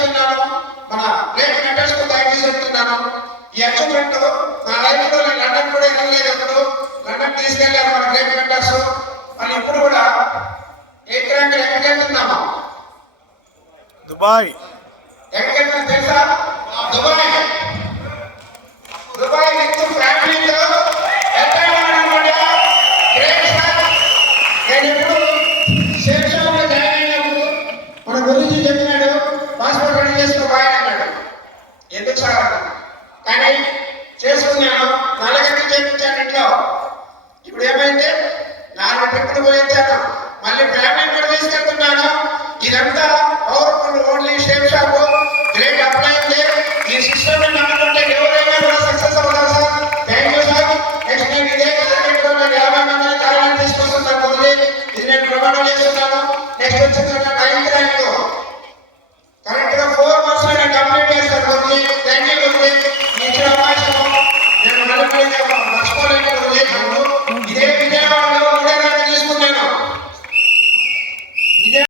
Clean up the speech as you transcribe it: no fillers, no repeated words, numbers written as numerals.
చెప్తున్నాను, మన రేపు మెంటర్స్ కు థ్యాంక్ యూ చెప్తున్నాను. ఈ అచీవ్మెంట్ నా లైఫ్ లో నేను లండన్ కూడా వెళ్ళలేదు. ఎప్పుడు లండన్ తీసుకెళ్లారు మన రేపు మెంటర్స్. మనం ఇప్పుడు కూడా ఎయిత్ ర్యాంక్ ఎక్కడికి వెళ్తున్నామా? దుబాయ్. ఎక్కడికి వెళ్తున్నా తెలుసా? దుబాయ్. దుబాయ్ విత్ ఫ్యామిలీతో నేను ఇప్పుడు షేక్ షాప్ లో జాయిన్ అయినప్పుడు మన గురించి చెప్పినాడు, పాస్పోర్ట్ రెడీ చేసుకోబాయ్ అన్నాడు. ఎందుకు సార్ కానీ చేసుకున్నాను, 4 గంటలు చేయించాను ఇంట్లో. ఇప్పుడు ఏమైంది, 4 ట్రిప్పులు పోయించాను, మళ్ళీ ఫ్యామిలీ కూడా తీసుకెళ్తున్నాను. ఇదంతా